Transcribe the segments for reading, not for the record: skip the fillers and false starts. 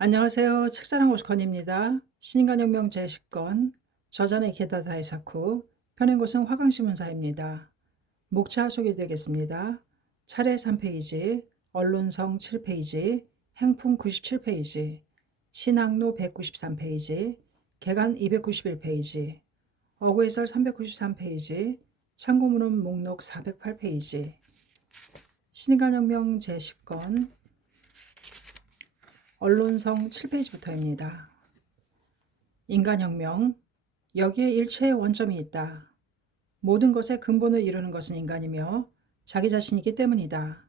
안녕하세요. 책자랑 오스건입니다. 신인간혁명 제10권, 저자는 게다 다이사쿠, 펴낸 곳은 화강신문사입니다. 목차 소개되겠습니다. 차례 3페이지, 언론성 7페이지, 행풍 97페이지, 신학로 193페이지, 개간 291페이지, 어구해설 393페이지, 참고문헌 목록 408페이지, 신인간혁명 제10권, 언론성 7페이지부터입니다. 인간혁명, 여기에 일체의 원점이 있다. 모든 것의 근본을 이루는 것은 인간이며 자기 자신이기 때문이다.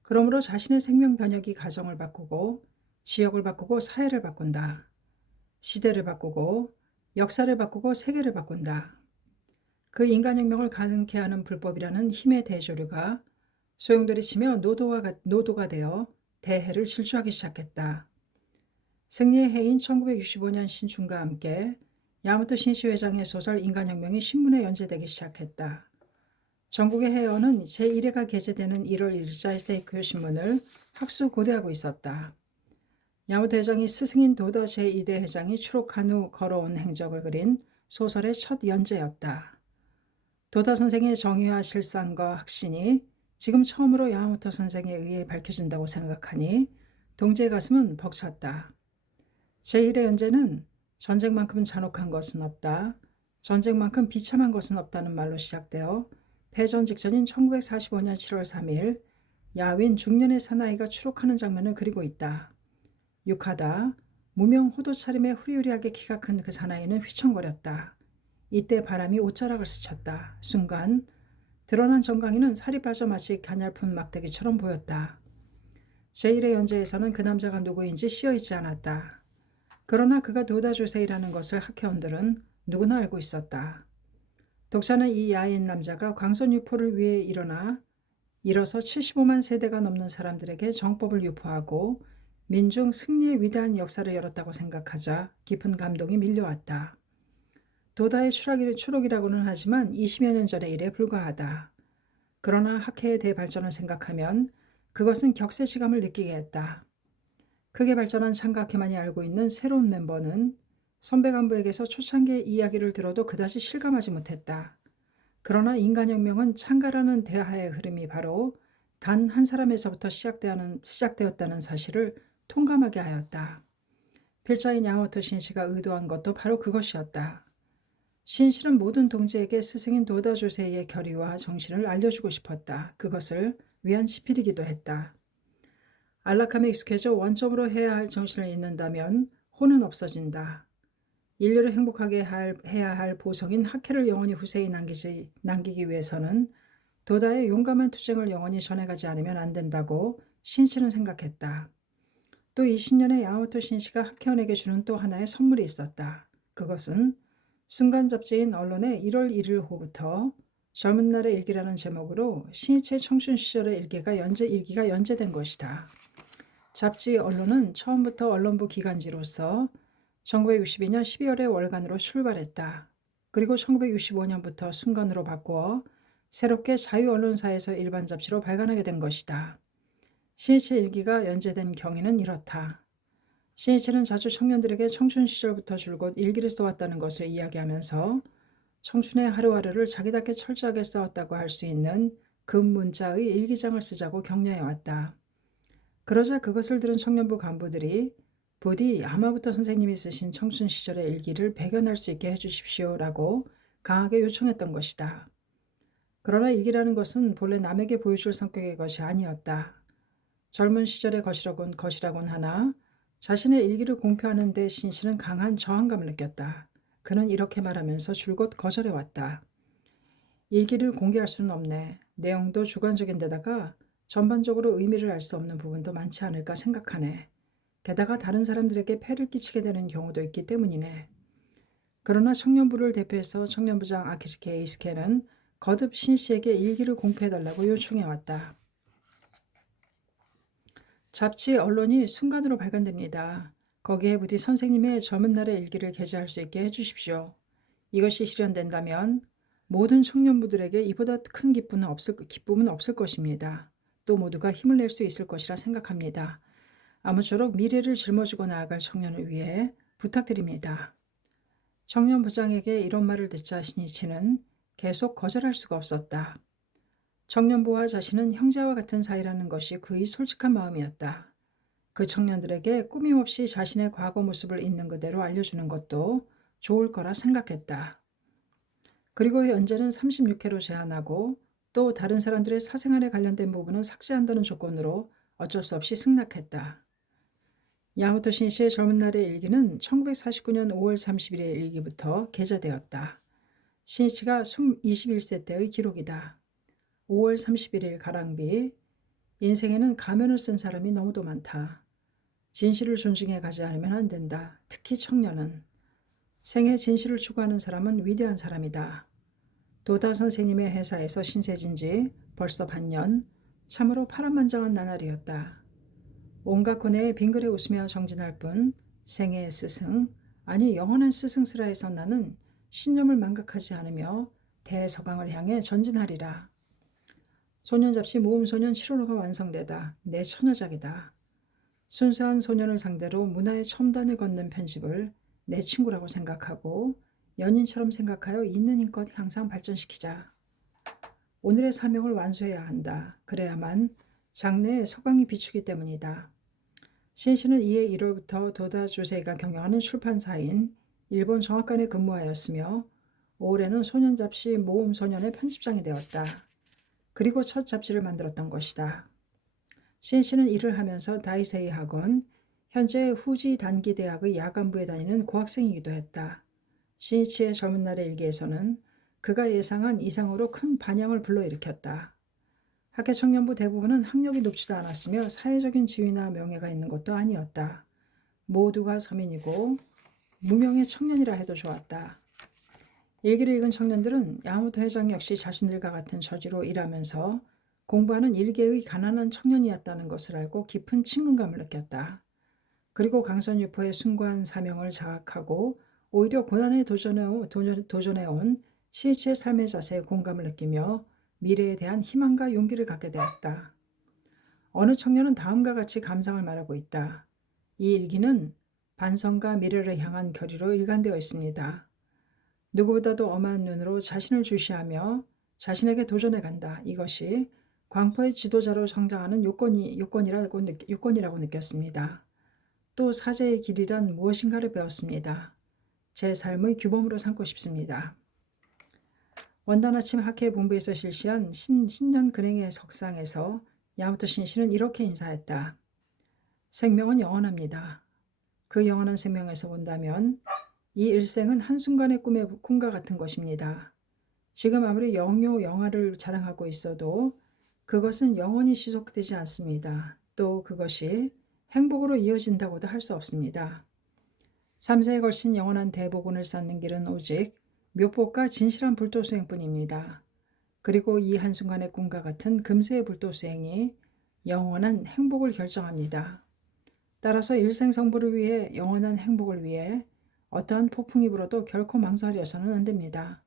그러므로 자신의 생명 변혁이 가정을 바꾸고 지역을 바꾸고 사회를 바꾼다. 시대를 바꾸고 역사를 바꾸고 세계를 바꾼다. 그 인간혁명을 가능케 하는 불법이라는 힘의 대조류가 소용돌이 치며 노도가 되어 대해를 질주하기 시작했다. 승리의 해인 1965년 신춘과 함께 야마토 신시 회장의 소설 인간혁명이 신문에 연재되기 시작했다. 전국의 회원은 제1회가 게재되는 1월 1일자 세이쿠요 신문을 학수고대하고 있었다. 야마토 회장이 스승인 도다 제2대 회장이 추록한 후 걸어온 행적을 그린 소설의 첫 연재였다. 도다 선생의 정의와 실상과 확신이 지금 처음으로 야마모토 선생에 의해 밝혀진다고 생각하니 동지의 가슴은 벅찼다. 제1의 연재는 전쟁만큼 잔혹한 것은 없다. 전쟁만큼 비참한 것은 없다는 말로 시작되어 패전 직전인 1945년 7월 3일 야윈 중년의 사나이가 추록하는 장면을 그리고 있다. 육하다. 무명 호도 차림에 후리후리하게 키가 큰 그 사나이는 휘청거렸다. 이때 바람이 옷자락을 스쳤다. 순간 드러난 정강이는 살이 빠져 마치 가냘픈 막대기처럼 보였다. 제1의 연재에서는 그 남자가 누구인지 씌어있지 않았다. 그러나 그가 도다 조세이라는 것을 학회원들은 누구나 알고 있었다. 독자는 이 야인 남자가 광선 유포를 위해 일어서 75만 세대가 넘는 사람들에게 정법을 유포하고 민중 승리의 위대한 역사를 열었다고 생각하자 깊은 감동이 밀려왔다. 도다의 추록이라고는 하지만 20여 년 전의 일에 불과하다. 그러나 학회의 대발전을 생각하면 그것은 격세지감을 느끼게 했다. 크게 발전한 창가학회만이 알고 있는 새로운 멤버는 선배 간부에게서 초창기의 이야기를 들어도 그다지 실감하지 못했다. 그러나 인간혁명은 창가라는 대하의 흐름이 바로 단 한 사람에서부터 시작되었다는 사실을 통감하게 하였다. 필자인 야마모토 신시가 의도한 것도 바로 그것이었다. 신실은 모든 동지에게 스승인 도다 조세이의 결의와 정신을 알려주고 싶었다. 그것을 위한 시필이기도 했다. 안락함에 익숙해져 원점으로 해야 할 정신을 잊는다면 혼은 없어진다. 인류를 행복하게 해야 할 보성인 학회를 영원히 후세에 남기기 위해서는 도다의 용감한 투쟁을 영원히 전해가지 않으면 안 된다고 신실은 생각했다. 또 20년의 야마모토 신시가 학회원에게 주는 또 하나의 선물이 있었다. 그것은 순간 잡지인 언론의 1월 1일호부터 젊은 날의 일기라는 제목으로 신이치의 청춘 시절의 일기가 연재된 것이다. 잡지 언론은 처음부터 언론부 기간지로서 1962년 12월에 월간으로 출발했다. 그리고 1965년부터 순간으로 바꾸어 새롭게 자유언론사에서 일반 잡지로 발간하게 된 것이다. 신이치 일기가 연재된 경위는 이렇다. 신이치는 자주 청년들에게 청춘 시절부터 줄곧 일기를 써왔다는 것을 이야기하면서 청춘의 하루하루를 자기답게 철저하게 써왔다고 할 수 있는 금문자의 일기장을 쓰자고 격려해왔다. 그러자 그것을 들은 청년부 간부들이 부디 야마부터 선생님이 쓰신 청춘 시절의 일기를 배견할 수 있게 해주십시오라고 강하게 요청했던 것이다. 그러나 일기라는 것은 본래 남에게 보여줄 성격의 것이 아니었다. 젊은 시절의 것이라곤 하나 자신의 일기를 공표하는 데 신실은 강한 저항감을 느꼈다. 그는 이렇게 말하면서 줄곧 거절해왔다. 일기를 공개할 수는 없네. 내용도 주관적인 데다가 전반적으로 의미를 알 수 없는 부분도 많지 않을까 생각하네. 게다가 다른 사람들에게 폐를 끼치게 되는 경우도 있기 때문이네. 그러나 청년부를 대표해서 청년부장 아키즈키 에이스케는 거듭 신씨에게 일기를 공표해달라고 요청해왔다. 잡지 언론이 순간으로 발간됩니다. 거기에 부디 선생님의 젊은 날의 일기를 게재할 수 있게 해주십시오. 이것이 실현된다면 모든 청년부들에게 이보다 큰 기쁨은 없을 것입니다. 또 모두가 힘을 낼 수 있을 것이라 생각합니다. 아무쪼록 미래를 짊어지고 나아갈 청년을 위해 부탁드립니다. 청년 부장에게 이런 말을 듣자 신이치는 계속 거절할 수가 없었다. 청년부와 자신은 형제와 같은 사이라는 것이 그의 솔직한 마음이었다. 그 청년들에게 꾸밈없이 자신의 과거 모습을 있는 그대로 알려주는 것도 좋을 거라 생각했다. 그리고 현재는 36회로 제한하고 또 다른 사람들의 사생활에 관련된 부분은 삭제한다는 조건으로 어쩔 수 없이 승낙했다. 야마토 신이치의 젊은 날의 일기는 1949년 5월 30일의 일기부터 게재되었다. 신이치가 21세 때의 기록이다. 5월 31일 가랑비. 인생에는 가면을 쓴 사람이 너무도 많다. 진실을 존중해 가지 않으면 안 된다. 특히 청년은. 생애 진실을 추구하는 사람은 위대한 사람이다. 도다 선생님의 회사에서 신세진 지 벌써 반년, 참으로 파란만장한 나날이었다. 온갖 고뇌에 빙그레 웃으며 정진할 뿐 생애의 스승, 아니 영원한 스승스라 해서 나는 신념을 망각하지 않으며 대서강을 향해 전진하리라. 소년잡시 모험소년 7호로가 완성되다. 내 처녀작이다. 순수한 소년을 상대로 문화의 첨단을 걷는 편집을 내 친구라고 생각하고 연인처럼 생각하여 있는 힘껏 향상 발전시키자. 오늘의 사명을 완수해야 한다. 그래야만 장래에 서강이 비추기 때문이다. 신씨는 이해 1월부터 도다 조세이가 경영하는 출판사인 일본 정학관에 근무하였으며 올해는 소년잡시 모험소년의 편집장이 되었다. 그리고 첫 잡지를 만들었던 것이다. 신씨는 일을 하면서 다이세이 학원, 현재 후지 단기 대학의 야간부에 다니는 고학생이기도 했다. 신이치의 젊은 날의 일기에서는 그가 예상한 이상으로 큰 반향을 불러일으켰다. 학회 청년부 대부분은 학력이 높지도 않았으며 사회적인 지위나 명예가 있는 것도 아니었다. 모두가 서민이고 무명의 청년이라 해도 좋았다. 일기를 읽은 청년들은 야마토 회장 역시 자신들과 같은 처지로 일하면서 공부하는 일개의 가난한 청년이었다는 것을 알고 깊은 친근감을 느꼈다. 그리고 강선유포의 숭고한 사명을 자각하고 오히려 고난에 도전해온 시이치의 삶의 자세에 공감을 느끼며 미래에 대한 희망과 용기를 갖게 되었다. 어느 청년은 다음과 같이 감상을 말하고 있다. 이 일기는 반성과 미래를 향한 결의로 일관되어 있습니다. 누구보다도 엄한 눈으로 자신을 주시하며 자신에게 도전해 간다. 이것이 광포의 지도자로 성장하는 요건이라고 느꼈습니다. 또 사제의 길이란 무엇인가를 배웠습니다. 제 삶의 규범으로 삼고 싶습니다. 원단 아침 학회 본부에서 실시한 신년 근행의 석상에서 야마토 신씨는 이렇게 인사했다. 생명은 영원합니다. 그 영원한 생명에서 본다면 이 일생은 한순간의 꿈과 같은 것입니다. 지금 아무리 영화를 자랑하고 있어도 그것은 영원히 지속되지 않습니다. 또 그것이 행복으로 이어진다고도 할 수 없습니다. 3세에 걸친 영원한 대복원을 쌓는 길은 오직 묘법과 진실한 불도수행뿐입니다. 그리고 이 한순간의 꿈과 같은 금세의 불도수행이 영원한 행복을 결정합니다. 따라서 일생성불을 위해 영원한 행복을 위해 어떠한 폭풍이 불어도 결코 망설여서는 안 됩니다.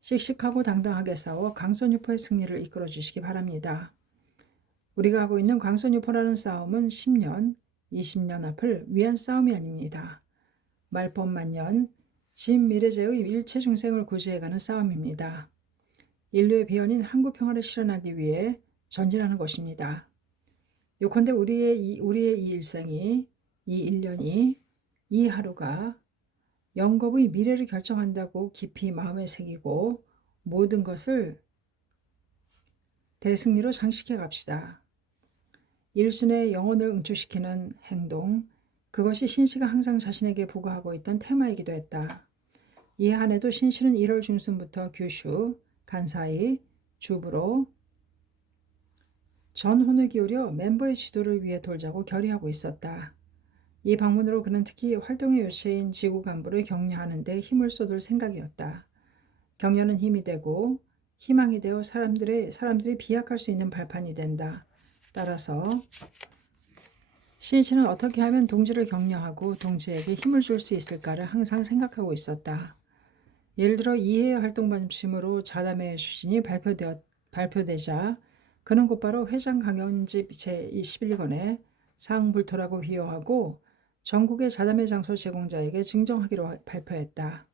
씩씩하고 당당하게 싸워 강선유포의 승리를 이끌어 주시기 바랍니다. 우리가 하고 있는 강선유포라는 싸움은 10년, 20년 앞을 위한 싸움이 아닙니다. 말법만년, 진미래제의 일체 중생을 구제해가는 싸움입니다. 인류의 비연인 한국평화를 실현하기 위해 전진하는 것입니다. 요컨대 우리의 이 일생이, 이 1년이, 이 하루가 영겁의 미래를 결정한다고 깊이 마음에 새기고 모든 것을 대승리로 장식해 갑시다. 일순의 영혼을 응축시키는 행동, 그것이 신씨가 항상 자신에게 부과하고 있던 테마이기도 했다. 이해 한 해도 신씨는 1월 중순부터 규슈, 간사이, 주부로 전혼을 기울여 멤버의 지도를 위해 돌자고 결의하고 있었다. 이 방문으로 그는 특히 활동의 요체인 지구 간부를 격려하는 데 힘을 쏟을 생각이었다. 격려는 힘이 되고 희망이 되어 사람들이 비약할 수 있는 발판이 된다. 따라서 신이치는 어떻게 하면 동지를 격려하고 동지에게 힘을 줄 수 있을까를 항상 생각하고 있었다. 예를 들어 이해의 활동 방침으로 자담의 추진이 발표되자 그는 곧바로 회장 강연집 제11권에 상불토라고 휘호하고 전국의 자담회 장소 제공자에게 증정하기로 발표했다.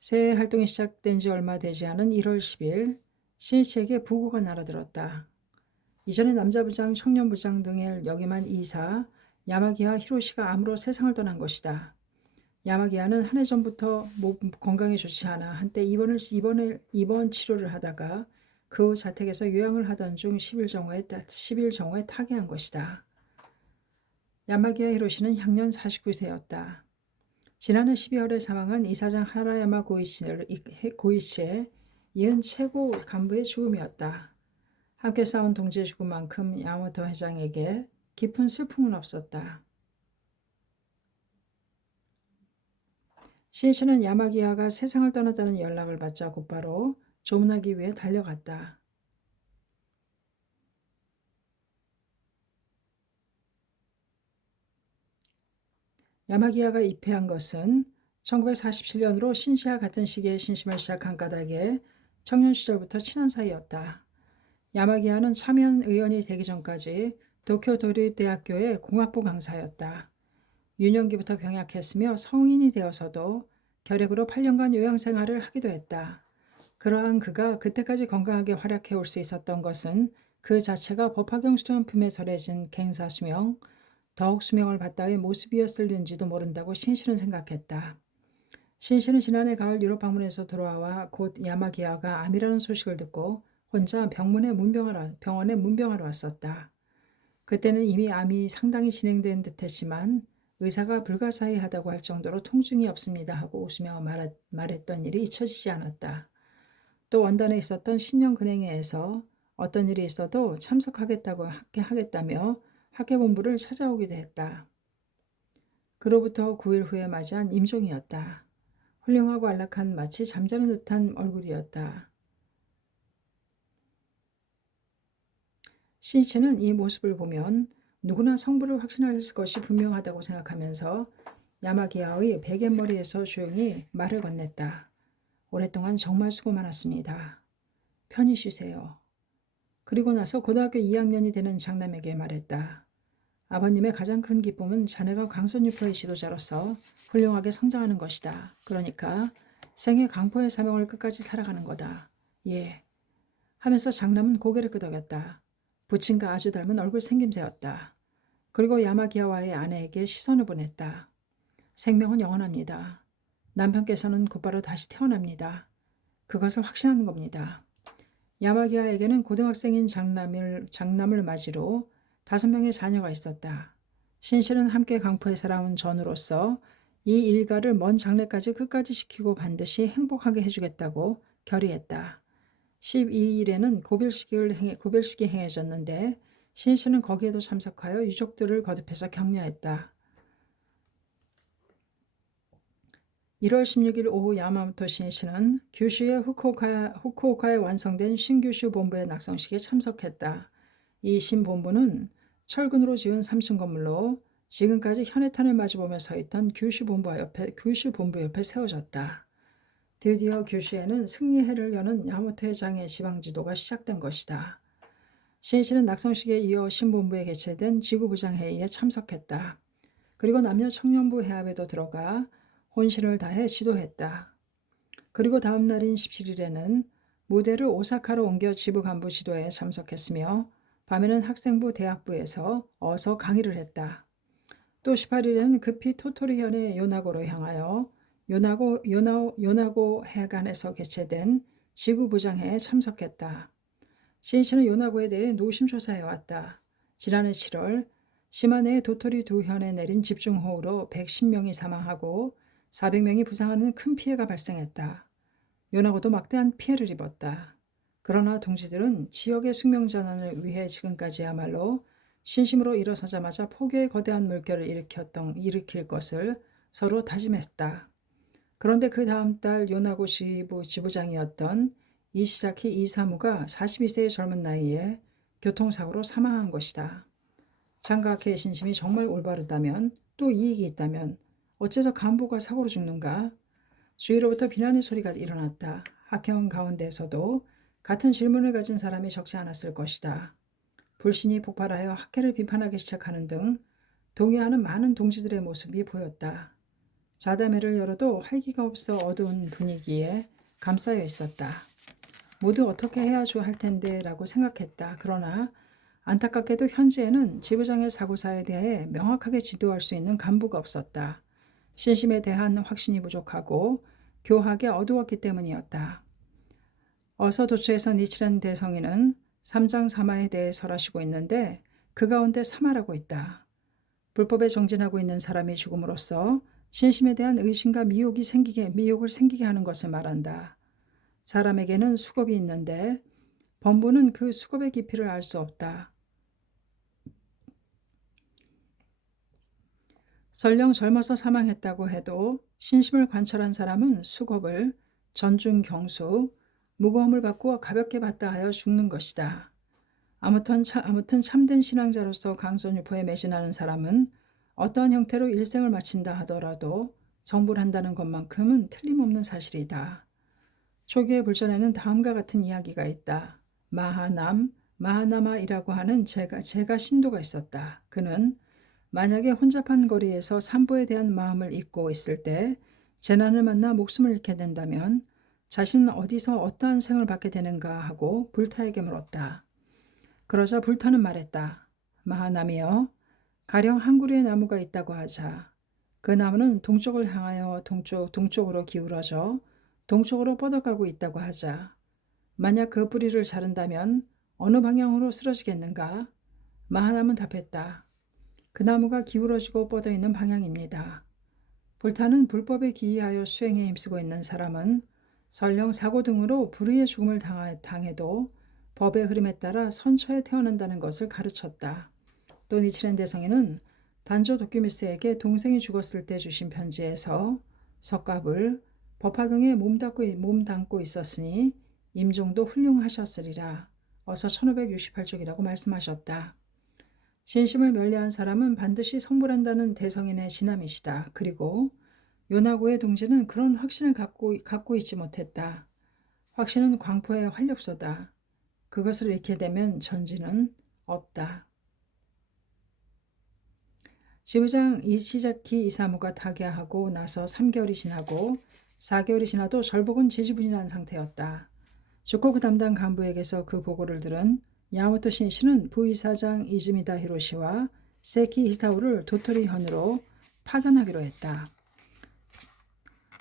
새 활동이 시작된 지 얼마 되지 않은 1월 10일 신 씨에게 부고가 날아들었다. 이전에 남자부장, 청년부장 등을 역임한 이사 야마기와 히로시가 암으로 세상을 떠난 것이다. 야마기야는 한 해 전부터 건강이 좋지 않아 한때 입원 치료를 하다가 그 후 자택에서 요양을 하던 중 10일 정오에 타계한 것이다. 야마기야 히로시는 향년 49세였다. 지난해 12월에 사망한 이사장 하라야마 고이치의 이은 최고 간부의 죽음이었다. 함께 싸운 동지의 죽음만큼 야마모토 회장에게 깊은 슬픔은 없었다. 신 씨는 야마기야가 세상을 떠났다는 연락을 받자 곧바로 조문하기 위해 달려갔다. 야마기야가 입회한 것은 1947년으로 신 씨와 같은 시기에 신심을 시작한 까닭에 청년 시절부터 친한 사이였다. 야마기야는 참여연 의원이 되기 전까지 도쿄 도립대학교의 공학부 강사였다. 유년기부터 병약했으며 성인이 되어서도 결핵으로 8년간 요양생활을 하기도 했다. 그러한 그가 그때까지 건강하게 활약해 올 수 있었던 것은 그 자체가 법화경 수련품에 절해진 갱사 수명, 더욱 수명을 받다의 모습이었을는지도 모른다고 신씨는 생각했다. 신씨는 지난해 가을 유럽 방문에서 돌아와 곧 야마기야가 암이라는 소식을 듣고 혼자 병원에 문병하러 왔었다. 그때는 이미 암이 상당히 진행된 듯했지만 의사가 불가사의하다고 할 정도로 통증이 없습니다 하고 웃으며 말했던 일이 잊혀지지 않았다. 또 원단에 있었던 신년근행회에서 어떤 일이 있어도 참석하겠다고 하겠다며 학계본부를 찾아오기도 했다. 그로부터 9일 후에 맞이한 임종이었다. 훌륭하고 안락한 마치 잠자는 듯한 얼굴이었다. 신씨는 이 모습을 보면 누구나 성부를 확신할 것이 분명하다고 생각하면서 야마기야의 베갯머리에서 조용히 말을 건넸다. 오랫동안 정말 수고 많았습니다. 편히 쉬세요. 그리고 나서 고등학교 2학년이 되는 장남에게 말했다. 아버님의 가장 큰 기쁨은 자네가 강선유포의 지도자로서 훌륭하게 성장하는 것이다. 그러니까 생애 강포의 사명을 끝까지 살아가는 거다. 예. 하면서 장남은 고개를 끄덕였다. 부친과 아주 닮은 얼굴 생김새였다. 그리고 야마기야와의 아내에게 시선을 보냈다. 생명은 영원합니다. 남편께서는 곧바로 다시 태어납니다. 그것을 확신하는 겁니다. 야마기야에게는 고등학생인 장남을 맞이로 5명의 자녀가 있었다. 신실은 함께 강포에 살아온 전우로서 이 일가를 먼 장래까지 끝까지 지키고 반드시 행복하게 해주겠다고 결의했다. 12일에는 고별식이 행해졌는데 신씨는 거기에도 참석하여 유족들을 거듭해서 격려했다. 1월 16일 오후 야마모토 신씨는 규슈의 후쿠오카에 완성된 신규슈 본부의 낙성식에 참석했다. 이 신본부는 철근으로 지은 3층 건물로 지금까지 현해탄을 마주보며 서 있던 규슈 본부 옆에 세워졌다. 드디어 규슈에는 승리회를 여는 야마모토 회장의 지방지도가 시작된 것이다. 신씨는 낙성식에 이어 신본부에 개최된 지구부장회의에 참석했다. 그리고 남녀 청년부 회합에도 들어가 혼신을 다해 지도했다. 그리고 다음 날인 17일에는 무대를 오사카로 옮겨 지부 간부 지도에 참석했으며 밤에는 학생부 대학부에서 어서 강의를 했다. 또 18일에는 급히 토토리현의 요나고로 향하여 요나고 해관에서 개최된 지구부장회에 참석했다. 신씨는 요나고에 대해 노심초사해왔다. 지난해 7월 시마네의 도토리 두 현에 내린 집중호우로 110명이 사망하고 400명이 부상하는 큰 피해가 발생했다. 요나고도 막대한 피해를 입었다. 그러나 동지들은 지역의 숙명전환을 위해 지금까지야말로 신심으로 일어서자마자 폭우의 거대한 물결을 일으킬 것을 서로 다짐했다. 그런데 그 다음 달 요나고 지부장이었던 이시자키 이사무가 42세의 젊은 나이에 교통사고로 사망한 것이다. 장가케의 신심이 정말 올바르다면 또 이익이 있다면 어째서 간부가 사고로 죽는가? 주위로부터 비난의 소리가 일어났다. 학회원 가운데에서도 같은 질문을 가진 사람이 적지 않았을 것이다. 불신이 폭발하여 학회를 비판하기 시작하는 등 동의하는 많은 동지들의 모습이 보였다. 자담회를 열어도 활기가 없어 어두운 분위기에 감싸여 있었다. 모두 어떻게 해야 할 텐데 라고 생각했다. 그러나 안타깝게도 현지에는 지부장의 사고사에 대해 명확하게 지도할 수 있는 간부가 없었다. 신심에 대한 확신이 부족하고 교학에 어두웠기 때문이었다. 어서 도처에서 니치란 대성인은 삼장사마에 대해 설하시고 있는데 그 가운데 사마라고 있다. 불법에 정진하고 있는 사람이 죽음으로써 신심에 대한 의심과 미혹을 생기게 하는 것을 말한다. 사람에게는 수겁이 있는데 범부는 그 수겁의 깊이를 알 수 없다. 설령 젊어서 사망했다고 해도 신심을 관철한 사람은 수겁을 전중경수, 무거움을 받고 가볍게 받다 하여 죽는 것이다. 아무튼 참된 신앙자로서 강선유포에 매진하는 사람은 어떠한 형태로 일생을 마친다 하더라도 정불한다는 것만큼은 틀림없는 사실이다. 초기의 불전에는 다음과 같은 이야기가 있다. 마하나마이라고 하는 제가 신도가 있었다. 그는 만약에 혼잡한 거리에서 산부에 대한 마음을 잊고 있을 때 재난을 만나 목숨을 잃게 된다면 자신은 어디서 어떠한 생을 받게 되는가 하고 불타에게 물었다. 그러자 불타는 말했다. 마하남이여, 가령 한 그루의 나무가 있다고 하자. 그 나무는 동쪽을 향하여 동쪽으로 기울어져 동쪽으로 뻗어가고 있다고 하자. 만약 그 뿌리를 자른다면 어느 방향으로 쓰러지겠는가? 마하남은 답했다. 그 나무가 기울어지고 뻗어 있는 방향입니다. 불타는 불법에 기이하여 수행에 힘쓰고 있는 사람은 설령 사고 등으로 불의의 죽음을 당해도 법의 흐름에 따라 선처에 태어난다는 것을 가르쳤다. 또 니치렌 대성인은 단조 도큐미스에게 동생이 죽었을 때 주신 편지에서 석갑을 법화경에 몸담고 있었으니 임종도 훌륭하셨으리라. 어서 1568쪽이라고 말씀하셨다. 신심을 멸리한 사람은 반드시 성불한다는 대성인의 신함이시다. 그리고 요나고의 동지는 그런 확신을 갖고 있지 못했다. 확신은 광포의 활력소다. 그것을 잃게 되면 전진은 없다. 지부장 이시자키 이사무가 타계하고 나서 3개월이 지나고 4개월이 지나도 절복은 지지분이란 상태였다. 주코쿠 담당 간부에게서 그 보고를 들은 야마토 신씨는 부이사장 이즈미다 히로시와 세키 히타오를 도토리 현으로 파견하기로 했다.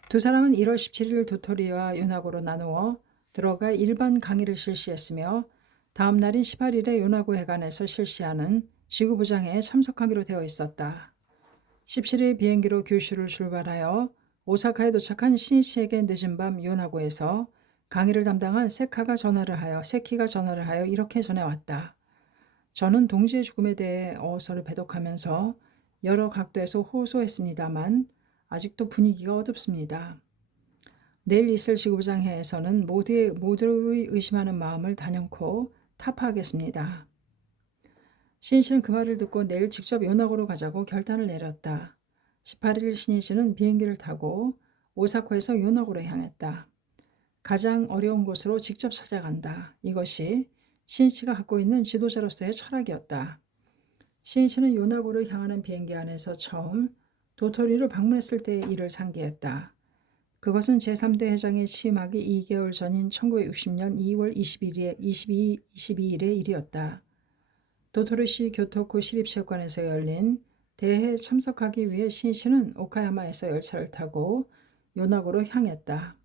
두 사람은 1월 17일 도토리와 요나고로 나누어 들어가 일반 강의를 실시했으며 다음 날인 18일에 요나고 해관에서 실시하는 지구부장회에 참석하기로 되어 있었다. 17일 비행기로 규슈를 출발하여 오사카에 도착한 신씨에게 늦은 밤 요나고에서 강의를 담당한 세키가 전화를 하여 이렇게 전해왔다. 저는 동지의 죽음에 대해 어서를 배독하면서 여러 각도에서 호소했습니다만 아직도 분위기가 어둡습니다. 내일 있을 지구부장회에서는 모두의 의심하는 마음을 단연코 타파하겠습니다. 신씨는 그 말을 듣고 내일 직접 요나고로 가자고 결단을 내렸다. 18일 신씨는 비행기를 타고 오사카에서 요나고로 향했다. 가장 어려운 곳으로 직접 찾아간다. 이것이 신씨가 갖고 있는 지도자로서의 철학이었다. 신씨는 요나고를 향하는 비행기 안에서 처음 도토리를 방문했을 때의 일을 상기했다. 그것은 제3대 회장의 취임하기 2개월 전인 1960년 2월 22일의 일이었다. 도토리시 교토쿠 시립체육관에서 열린 대회에 참석하기 위해 신씨는 오카야마에서 열차를 타고 요나고로 향했다.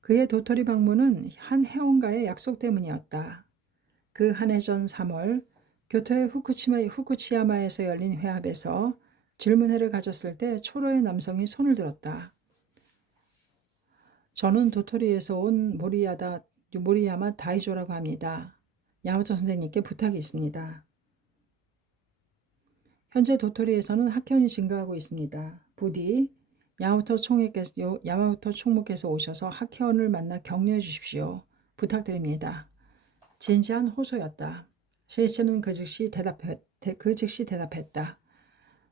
그의 도토리 방문은 한 회원과의 약속 때문이었다. 그 한 해 전 3월 교토의 후쿠치야마에서 열린 회합에서 질문회를 가졌을 때 초로의 남성이 손을 들었다. 저는 도토리에서 온 모리야마 다이조라고 합니다. 야마토 선생님께 부탁이 있습니다. 현재 도토리에서는 학회원이 증가하고 있습니다. 부디 야마토 총무께서 오셔서 학회원을 만나 격려해 주십시오. 부탁드립니다. 진지한 호소였다. 신씨는 그 즉시 대답했다.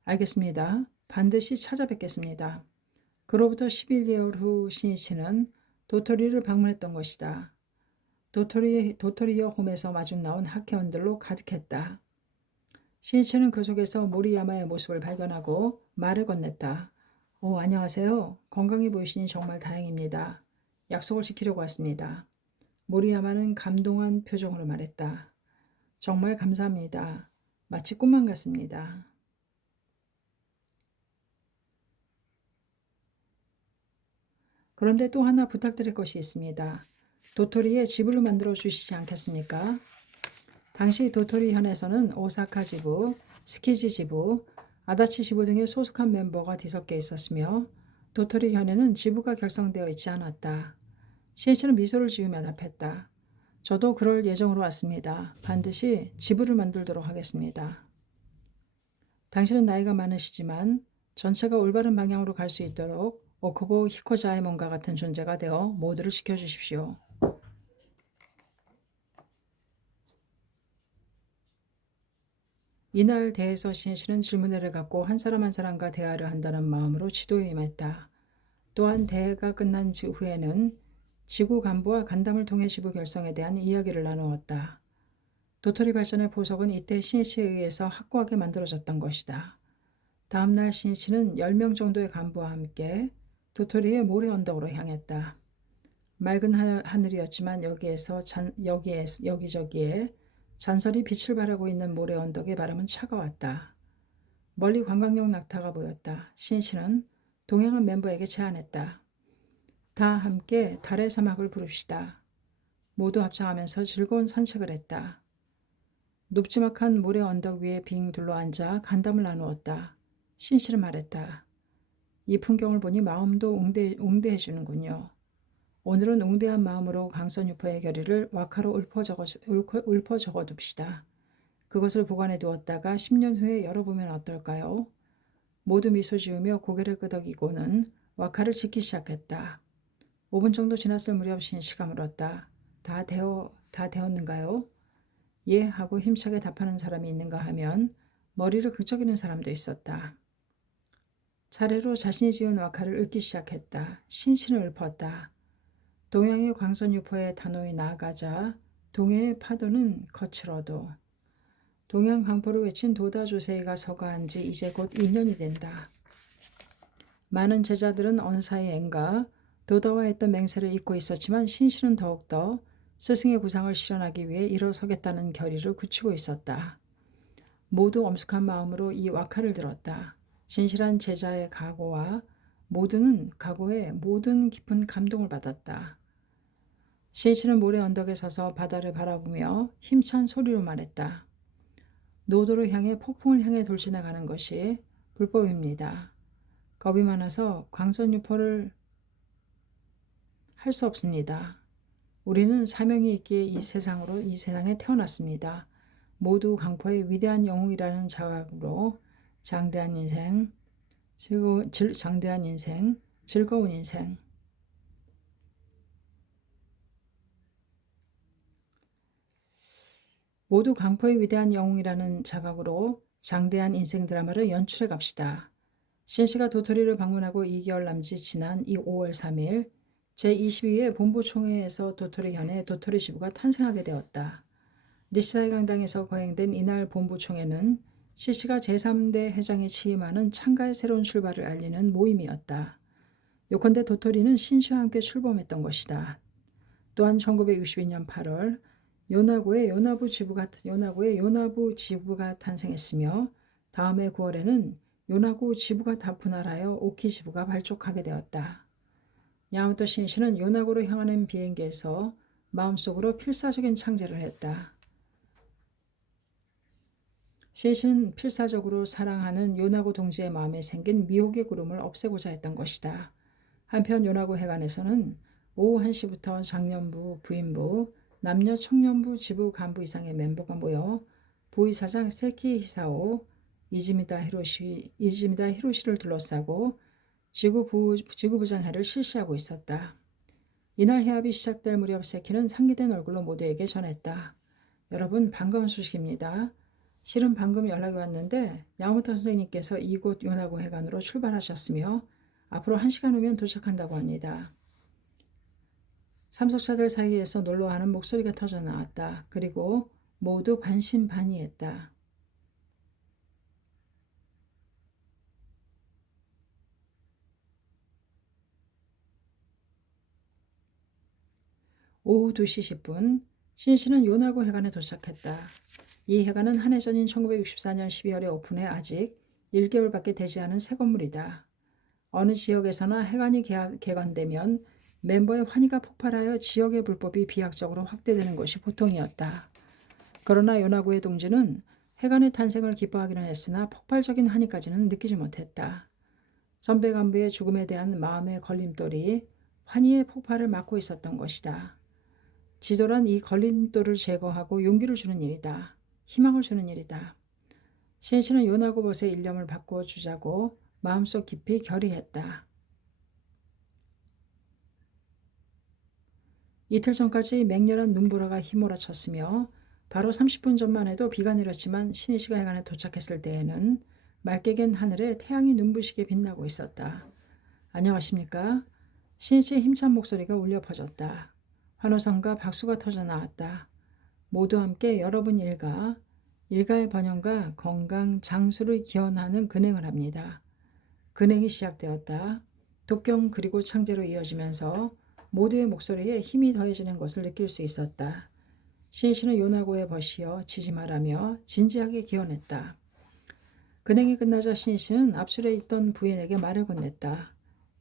알겠습니다. 반드시 찾아뵙겠습니다. 그로부터 11개월 후 신씨는 도토리를 방문했던 것이다. 도토리여 홈에서 마중 나온 학회원들로 가득했다. 신이치는 그 속에서 모리야마의 모습을 발견하고 말을 건넸다. 오, 안녕하세요. 건강해 보이시니 정말 다행입니다. 약속을 지키려고 왔습니다. 모리야마는 감동한 표정으로 말했다. 정말 감사합니다. 마치 꿈만 같습니다. 그런데 또 하나 부탁드릴 것이 있습니다. 도토리의 지부를 만들어 주시지 않겠습니까? 당시 도토리 현에서는 오사카 지부, 스키지 지부, 아다치 지부 등의 소속한 멤버가 뒤섞여 있었으며 도토리 현에는 지부가 결성되어 있지 않았다. 시이치는 미소를 지으며 답했다. 저도 그럴 예정으로 왔습니다. 반드시 지부를 만들도록 하겠습니다. 당신은 나이가 많으시지만 전체가 올바른 방향으로 갈 수 있도록 오쿠보 히코자에몬과 같은 존재가 되어 모두를 지켜주십시오. 이날 대에서 신씨는 질문회를 갖고 한 사람 한 사람과 대화를 한다는 마음으로 지도에 임했다. 또한 대회가 끝난 후에는 지구 간부와 간담을 통해 지부 결성에 대한 이야기를 나누었다. 도토리 발전의 보석은 이때 신이치에 의해서 확고하게 만들어졌던 것이다. 다음날 신이치는 10명 정도의 간부와 함께 도토리의 모래 언덕으로 향했다. 맑은 하늘이었지만 여기저기에 잔설이 빛을 발하고 있는 모래 언덕의 바람은 차가웠다. 멀리 관광용 낙타가 보였다. 신이치는 동행한 멤버에게 제안했다. 다 함께 달의 사막을 부릅시다. 모두 합창하면서 즐거운 산책을 했다. 높지막한 모래 언덕 위에 빙 둘러앉아 간담을 나누었다. 신씨는 말했다. 이 풍경을 보니 마음도 웅대해주는군요. 오늘은 웅대한 마음으로 강선유포의 결의를 와카로 읊어 적어둡시다. 그것을 보관해 두었다가 10년 후에 열어보면 어떨까요? 모두 미소 지으며 고개를 끄덕이고는 와카를 짓기 시작했다. 5분 정도 지났을 무렵 신씨가 물었다. 다 되었는가요? 예 하고 힘차게 답하는 사람이 있는가 하면 머리를 극적이는 사람도 있었다. 차례로 자신이 지은 와카를 읊기 시작했다. 신신을 읊었다. 동양의 광선유포의 단호히 나아가자 동해의 파도는 거칠어도 동양 강포를 외친 도다 조세이가 서거한 지 이제 곧 2년이 된다. 많은 제자들은 언사의 앵가 도다와 했던 맹세를 잊고 있었지만 신신은 더욱더 스승의 구상을 실현하기 위해 일어서겠다는 결의를 굳히고 있었다. 모두 엄숙한 마음으로 이 와카를 들었다. 진실한 제자의 각오에 모든 깊은 감동을 받았다. 신이치는 모래 언덕에 서서 바다를 바라보며 힘찬 소리로 말했다. 노도를 향해 폭풍을 향해 돌진해 가는 것이 불법입니다. 겁이 많아서 광선유포를 할 수 없습니다. 우리는 사명이 있기에 이 세상에 태어났습니다. 모두 강포의 위대한 영웅이라는 자각으로 장대한 인생, 즐거운 인생. 모두 강포의 위대한 영웅이라는 자각으로 장대한 인생 드라마를 연출해 갑시다. 신씨가 도토리를 방문하고 2개월 남짓 지난 이 5월 3일 제22회 본부총회에서 도토리현의 도토리 지부가 탄생하게 되었다. 니시사이 강당에서 거행된 이날 본부총회는 시씨가 제3대 회장에 취임하는 창가의 새로운 출발을 알리는 모임이었다. 요컨대 도토리는 신씨와 함께 출범했던 것이다. 또한 1962년 8월 요나구의 요나부 지부가 탄생했으며 다음해 9월에는 요나구 지부가 다분할하여 오키 지부가 발족하게 되었다. 야마토 신씨는 요나구로 향하는 비행기에서 마음속으로 필사적인 창제를 했다. 신씨는 필사적으로 사랑하는 요나구 동지의 마음에 생긴 미혹의 구름을 없애고자 했던 것이다. 한편 요나구 해관에서는 오후 1시부터 장년부, 부인부, 남녀 청년부 지부 간부 이상의 멤버가 모여 부의사장 세키 히사오, 이즈미다 히로시를 둘러싸고 지구부장회를 실시하고 있었다. 이날 회합이 시작될 무렵 세키는 상기된 얼굴로 모두에게 전했다. 여러분 반가운 소식입니다. 실은 방금 연락이 왔는데 야마모토 선생님께서 이곳 요나구 해관으로 출발하셨으며 앞으로 1시간 후면 도착한다고 합니다. 참석자들 사이에서 놀러하는 목소리가 터져 나왔다. 그리고 모두 반신반의했다. 오후 2시 10분 신씨는 요나고 해관에 도착했다. 이 해관은 한 해 전인 1964년 12월에 오픈해 아직 1개월밖에 되지 않은 새 건물이다. 어느 지역에서나 해관이 개관되면 멤버의 환희가 폭발하여 지역의 불법이 비약적으로 확대되는 것이 보통이었다. 그러나 요나고의 동지는 해관의 탄생을 기뻐하기는 했으나 폭발적인 환희까지는 느끼지 못했다. 선배 간부의 죽음에 대한 마음의 걸림돌이 환희의 폭발을 막고 있었던 것이다. 지도란 이 걸림돌을 제거하고 용기를 주는 일이다. 희망을 주는 일이다. 신씨는 요나고 벗의 일념을 바꾸어 주자고 마음속 깊이 결의했다. 이틀 전까지 맹렬한 눈보라가 휘몰아쳤으며 바로 30분 전만 해도 비가 내렸지만 신희씨가 해관에 도착했을 때에는 맑게 갠 하늘에 태양이 눈부시게 빛나고 있었다. 안녕하십니까? 신희씨의 힘찬 목소리가 울려 퍼졌다. 환호성과 박수가 터져 나왔다. 모두 함께 여러분 일가의 번영과 건강, 장수를 기원하는 근행을 합니다. 근행이 시작되었다. 독경 그리고 창제로 이어지면서 모두의 목소리에 힘이 더해지는 것을 느낄 수 있었다. 신씨는 요나고에 버시어 치지 말라며 진지하게 기원했다. 근행이 끝나자 신씨는 앞술에 있던 부인에게 말을 건넸다.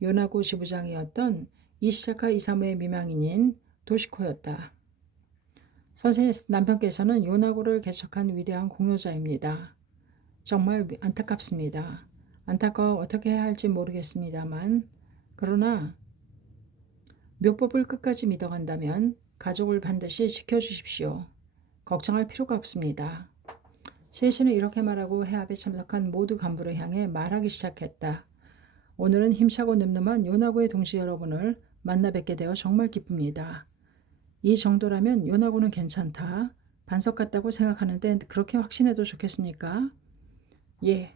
요나고 지부장이었던 이시자카 이사무의 미망인인 도시코였다. 선생님 남편께서는 요나고를 개척한 위대한 공로자입니다. 정말 안타깝습니다. 안타까워 어떻게 해야 할지 모르겠습니다만 그러나 묘법을 끝까지 믿어간다면 가족을 반드시 지켜주십시오. 걱정할 필요가 없습니다. 신씨는 이렇게 말하고 해합에 참석한 모두 간부를 향해 말하기 시작했다. 오늘은 힘차고 늠름한 요나고의 동지 여러분을 만나 뵙게 되어 정말 기쁩니다. 이 정도라면 요나고는 괜찮다. 반석 같다고 생각하는데 그렇게 확신해도 좋겠습니까? 예.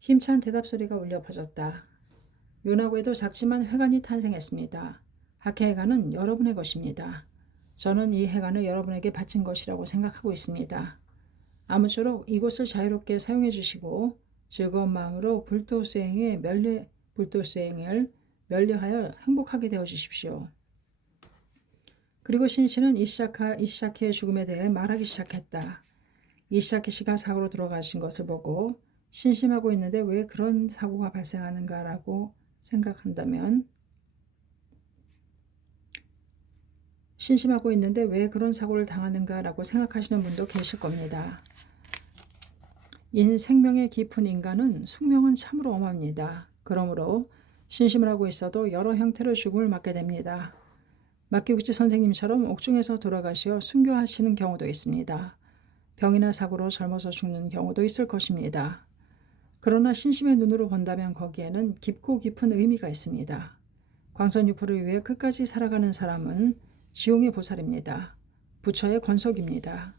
힘찬 대답 소리가 울려 퍼졌다. 요나고에도 작지만 회관이 탄생했습니다. 학회회관은 여러분의 것입니다. 저는 이 회관을 여러분에게 바친 것이라고 생각하고 있습니다. 아무쪼록 이곳을 자유롭게 사용해 주시고 즐거운 마음으로 불도 수행을 면려하여 행복하게 되어 주십시오. 그리고 신씨는 이시자키의 죽음에 대해 말하기 시작했다. 이시자키 씨가 사고로 돌아가신 것을 보고 심심하고 있는데 왜 그런 사고가 발생하는가라고 생각한다면 심심하고 있는데 왜 그런 사고를 당하는가라고 생각하시는 분도 계실 겁니다. 생명의 깊은 인간은 숙명은 참으로 엄합니다. 그러므로 신심을 하고 있어도 여러 형태로 죽음을 맞게 됩니다. 마키구치 선생님처럼 옥중에서 돌아가시어 순교하시는 경우도 있습니다. 병이나 사고로 젊어서 죽는 경우도 있을 것입니다. 그러나 신심의 눈으로 본다면 거기에는 깊고 깊은 의미가 있습니다. 광선유포를 위해 끝까지 살아가는 사람은 지용의 보살입니다. 부처의 권속입니다.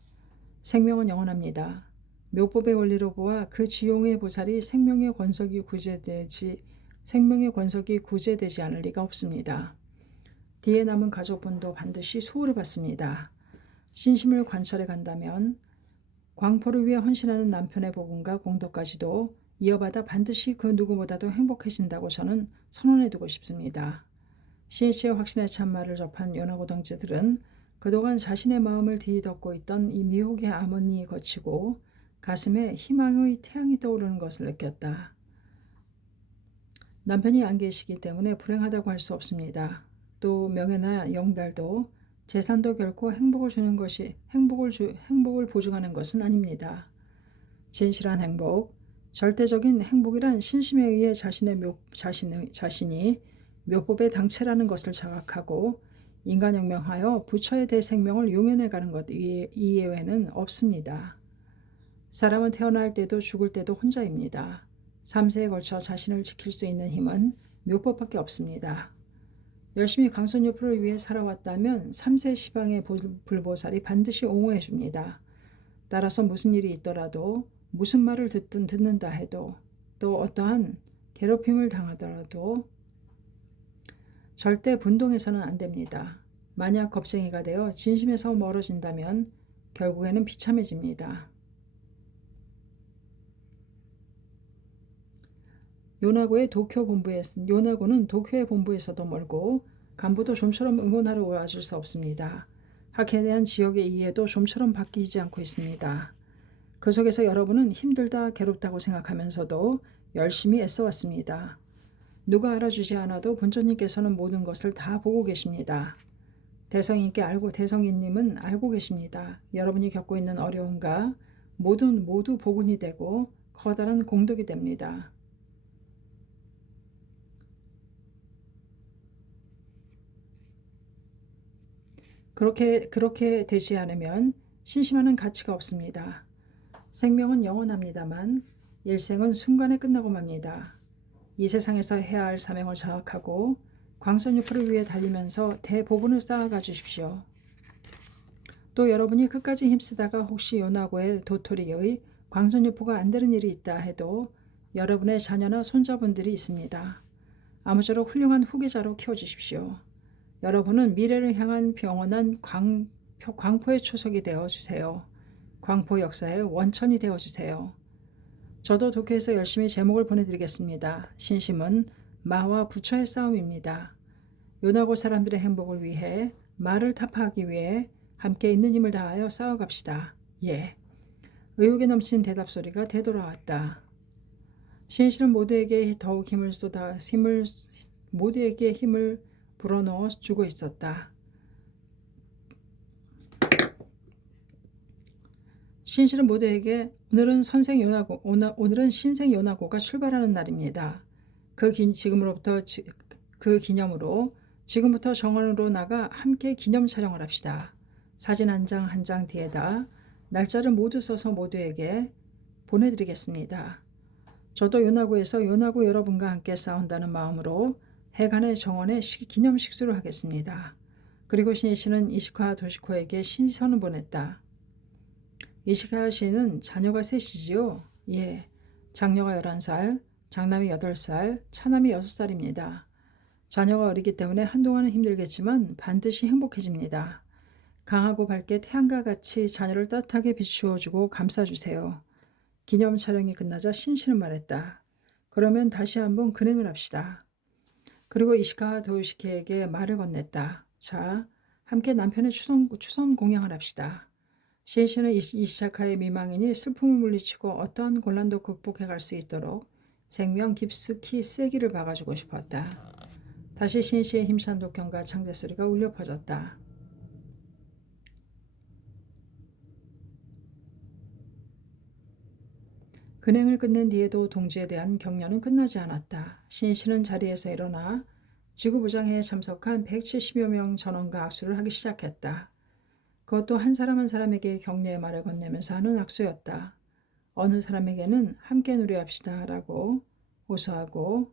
생명은 영원합니다. 묘법의 원리로 보아 그 지용의 보살이 생명의 권속이 구제되지 않을 리가 없습니다. 뒤에 남은 가족분도 반드시 수호를 받습니다. 신심을 관철해 간다면 광포를 위해 헌신하는 남편의 복음과 공덕까지도 이어받아 반드시 그 누구보다도 행복해진다고 저는 선언해 두고 싶습니다. 신씨의 확신에 찬 말을 접한 요나고 동지들은 그동안 자신의 마음을 뒤덮고 있던 이 미혹의 암언이 거치고 가슴에 희망의 태양이 떠오르는 것을 느꼈다. 남편이 안 계시기 때문에 불행하다고 할 수 없습니다. 또 명예나 영달도 재산도 결코 행복을 보증하는 것은 아닙니다. 진실한 행복, 절대적인 행복이란 신심에 의해 자신이 묘법의 당체라는 것을 자각하고 인간혁명하여 부처의 대생명을 용연해가는 것 이외에는 없습니다. 사람은 태어날 때도 죽을 때도 혼자입니다. 3세에 걸쳐 자신을 지킬 수 있는 힘은 묘법밖에 없습니다. 열심히 광선유포를 위해 살아왔다면 3세 시방의 불보살이 반드시 옹호해 줍니다. 따라서 무슨 일이 있더라도 무슨 말을 듣는다 해도 또 어떠한 괴롭힘을 당하더라도 절대 분동해서는 안 됩니다. 만약 겁쟁이가 되어 진심에서 멀어진다면 결국에는 비참해집니다. 요나고는 도쿄의 본부에서도 멀고 간부도 좀처럼 응원하러 와줄 수 없습니다. 학회에 대한 지역의 이해도 좀처럼 바뀌지 않고 있습니다. 그 속에서 여러분은 힘들다 괴롭다고 생각하면서도 열심히 애써왔습니다. 누가 알아주지 않아도 본尊님께서는 모든 것을 다 보고 계십니다. 대성인님은 알고 계십니다. 여러분이 겪고 있는 어려움과 모두 복운이 되고 커다란 공덕이 됩니다. 그렇게 되지 않으면 신심하는 가치가 없습니다. 생명은 영원합니다만 일생은 순간에 끝나고 맙니다. 이 세상에서 해야 할 사명을 자각하고 광선유포를 위해 달리면서 대복운을 쌓아가 주십시오. 또 여러분이 끝까지 힘쓰다가 혹시 요나고의 도토리의 광선유포가 안 되는 일이 있다 해도 여러분의 자녀나 손자분들이 있습니다. 아무쪼록 훌륭한 후계자로 키워주십시오. 여러분은 미래를 향한 병원한 광포의 초석이 되어주세요. 광포 역사의 원천이 되어주세요. 저도 도쿄에서 열심히 제목을 보내드리겠습니다. 신심은 마와 부처의 싸움입니다. 요나고 사람들의 행복을 위해 마를 타파하기 위해 함께 있는 힘을 다하여 싸워갑시다. 예. 의욕에 넘친 대답 소리가 되돌아왔다. 신실은 모두에게 힘을 불어넣어 주고 있었다. 신실은 모두에게 오늘은 신생 요나고가 출발하는 날입니다. 그 기념으로 지금부터 정원으로 나가 함께 기념 촬영을 합시다. 사진 한 장 한 장 뒤에다 날짜를 모두 써서 모두에게 보내드리겠습니다. 저도 요나고에서 요나고 여러분과 함께 싸운다는 마음으로 해간의 정원에 기념 식수를 하겠습니다. 그리고 신이시는 이시카 도시코에게 신선을 보냈다. 이시카 씨는 자녀가 셋이지요? 예. 장녀가 11살, 장남이 8살, 차남이 6살입니다. 자녀가 어리기 때문에 한동안은 힘들겠지만 반드시 행복해집니다. 강하고 밝게 태양과 같이 자녀를 따뜻하게 비추어주고 감싸주세요. 기념 촬영이 끝나자 신씨는 말했다. 그러면 다시 한번 근행을 합시다. 그리고 이시카 도요시케에게 말을 건넸다. 자, 함께 남편의 추선 공양을 합시다. 신씨는 이시카의 미망인이 슬픔을 물리치고 어떠한 곤란도 극복해갈 수 있도록 생명 깊숙이 세기를 박아주고 싶었다. 다시 신씨의 힘찬 독경과 창제 소리가 울려 퍼졌다. 근행을 끝낸 뒤에도 동지에 대한 격려는 끝나지 않았다. 신씨는 자리에서 일어나 지구부장회에 참석한 170여 명 전원과 악수를 하기 시작했다. 그것도 한 사람 한 사람에게 격려의 말을 건네면서 하는 악수였다. 어느 사람에게는 함께 노래합시다 라고 호소하고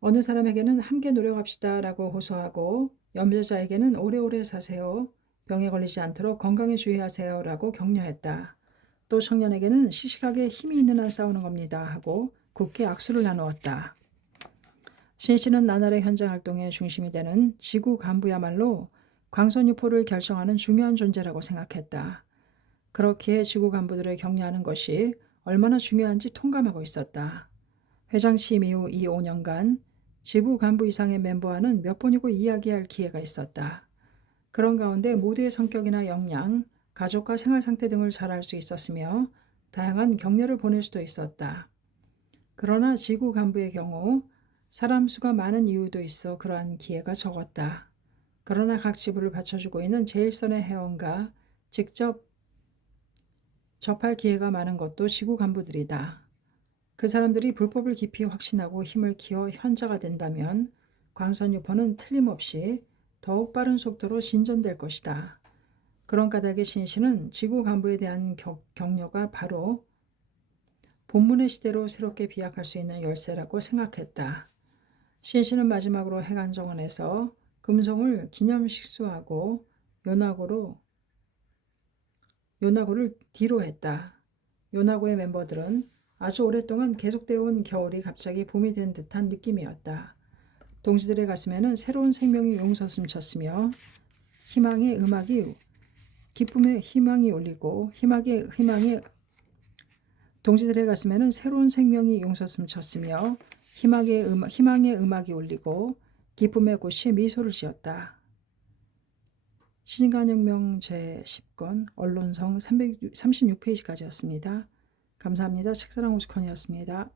어느 사람에게는 함께 노력합시다 라고 호소하고 연배자에게는 오래오래 사세요. 병에 걸리지 않도록 건강에 주의하세요 라고 격려했다. 또 청년에게는 시시하게 힘이 있는 한 싸우는 겁니다 하고 굳게 악수를 나누었다. 신씨는 나날의 현장 활동의 중심이 되는 지구 간부야말로 광선유포를 결정하는 중요한 존재라고 생각했다. 그렇기에 지구 간부들을 격려하는 것이 얼마나 중요한지 통감하고 있었다. 회장 취임 이후 이 5년간 지부 간부 이상의 멤버와는 몇 번이고 이야기할 기회가 있었다. 그런 가운데 모두의 성격이나 역량, 가족과 생활 상태 등을 잘 알 수 있었으며 다양한 격려를 보낼 수도 있었다. 그러나 지구 간부의 경우 사람 수가 많은 이유도 있어 그러한 기회가 적었다. 그러나 각 지부를 받쳐주고 있는 제일선의 회원과 직접 접할 기회가 많은 것도 지구 간부들이다. 그 사람들이 불법을 깊이 확신하고 힘을 키워 현자가 된다면 광선유포는 틀림없이 더욱 빠른 속도로 진전될 것이다. 그런 까닭에 신씨는 지구 간부에 대한 격려가 바로 본문의 시대로 새롭게 비약할 수 있는 열쇠라고 생각했다. 신씨는 마지막으로 해관정원에서 금송을 기념식수하고 요나고로 요나고를 뒤로 했다. 요나고의 멤버들은 아주 오랫동안 계속되어 온 겨울이 갑자기 봄이 된 듯한 느낌이었다. 동지들의 가슴에는 새로운 생명이 용솟음쳤으며 희망의 음악이 기쁨의 희망이 울리고 동지들의 가슴에는 새로운 생명이 용솟음쳤으며 희망의 음악이 울리고 기쁨의 꽃이 미소를 지었다. 신간혁명 제10권 언론성 336페이지까지였습니다. 감사합니다. 책사랑 오죽헌이었습니다.